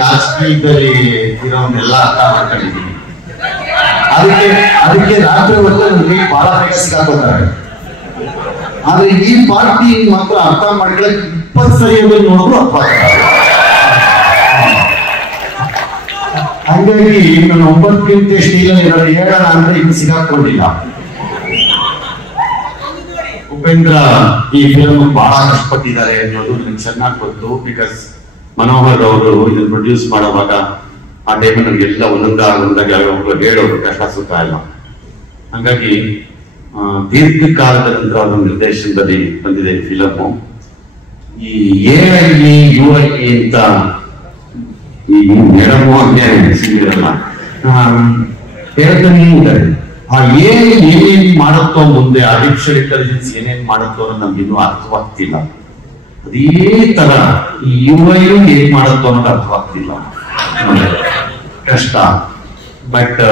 ರಾಜಕೀಯದಲ್ಲಿ ಇರೋನೆಲ್ಲ ಅರ್ಥ ಮಾಡ್ಕೊಂಡಿದ್ದೀನಿ. ಅದಕ್ಕೆ ರಾತ್ರಿ ಹೊತ್ತು ನನಗೆ ಬಹಳ ಬೇಗ ಸಿಕ್ಕಾಕೋತಾರೆ. ಆದ್ರೆ ಈ ಪಾರ್ಟಿ ಮಾತ್ರ ಅರ್ಥ ಮಾಡ್ಕೊಳ್ಳಕ್ಕೆ 20 ಸರಿ ನೋಡಿದ್ರು ಅರ್ಥ ಆಗ್ತಾರೆ. ಹಂಗಾಗಿ ನಾನು 9 ಗಂಟೆ ಸ್ಟೀಲ್ ಹೇಳೋಣ ಅಂದ್ರೆ ಇನ್ನು ಸಿಗಾಕೊಂಡಿಲ್ಲ. ಉಪೇಂದ್ರ ಈ ಫಿಲಮ್ ಬಹಳ ಕಷ್ಟಪಟ್ಟಿದ್ದಾರೆ ಅನ್ನೋದು ನನಗೆ ಚೆನ್ನಾಗಿ ಗೊತ್ತು. ಬಿಕಾಸ್ ಮನೋಹರ್ ಅವರು ಇದನ್ನು ಪ್ರೊಡ್ಯೂಸ್ ಮಾಡುವಾಗ ಆ ಟೈಮ್ ನಮ್ಗೆಲ್ಲ ಒಂದೊಂದಾಗಿ ಹೇಳೋದು ಕಷ್ಟ ಸುತ್ತ ಇಲ್ಲ. ಹಂಗಾಗಿ ದೀರ್ಘಕಾಲದ ನಂತರ ಅವರ ನಿರ್ದೇಶನದಲ್ಲಿ ಬಂದಿದೆ ಫಿಲಮು. ಈ AI ಅಂತ ಈ ಮೇಡಮು ಹಂಗೆ ಸಿಗಿರಲ್ಲ ಹೇಳ್ತಾನೆ ಇದ್ದಾರೆ. ಆ ಏನೇನ್ ಮಾಡುತ್ತೋ ಮುಂದೆ ಆರ್ಟಿಫಿಷಿಯಲ್ ಇಂಟೆಲಿಜೆನ್ಸ್ ಏನೇನ್ ಮಾಡುತ್ತೋ ಅನ್ನೋದು ನಮ್ಗೆ ಇನ್ನೂ ಅರ್ಥವಾಗ್ತಿಲ್ಲ. ಅದೇ ತರ ಈ UI ಏನ್ ಮಾಡುತ್ತೋ ಅನ್ನೋದು ಅರ್ಥವಾಗ್ತಿಲ್ಲ. ಕಷ್ಟ. ಬಟ್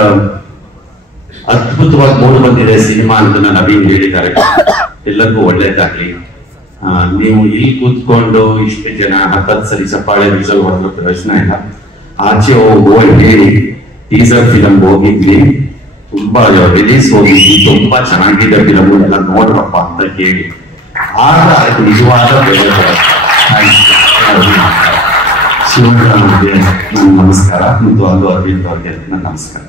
ಅದ್ಭುತವಾಗಿ ಮೂಡ್ ಬಂದಿದೆ ಸಿನಿಮಾ ಅಂತ ನವೀನ್ ಹೇಳಿದ್ದಾರೆ. ಎಲ್ಲರಿಗೂ ಒಳ್ಳೇದಾಗ್ಲಿ. ನೀವು ಇಲ್ಲಿ ಕೂತ್ಕೊಂಡು ಇಷ್ಟು ಜನ 10 ಸರಿ ಚಪ್ಪಾಳೆ ವಿಷಲ್ ಹೊಡೆದ ಪ್ರಶ್ನೆ ಇಲ್ಲ. ಆಚೆ ಹೇಳಿ ಟೀಸರ್ ಫಿಲಮ್ ಹೋಗಿದ್ವಿ, ತುಂಬಾ ರಿಲೀಸ್ ಹೋಗಿದ್ವಿ, ತುಂಬಾ ಚೆನ್ನಾಗಿದೆ ಫಿಲಮ್ ಎಲ್ಲ ನೋಡ್ರಪ್ಪ ಅಂತ ಕೇಳಿ ಆಗ ನಿಜವಾದ ಶಿವಣ್ಣ ಅವ್ರಿಗೆ ನನ್ನ ನಮಸ್ಕಾರ ಮತ್ತು ಅದು ಅರವಿಂದ್ ಅವ್ರಿಗೆ ನನ್ನ ನಮಸ್ಕಾರ.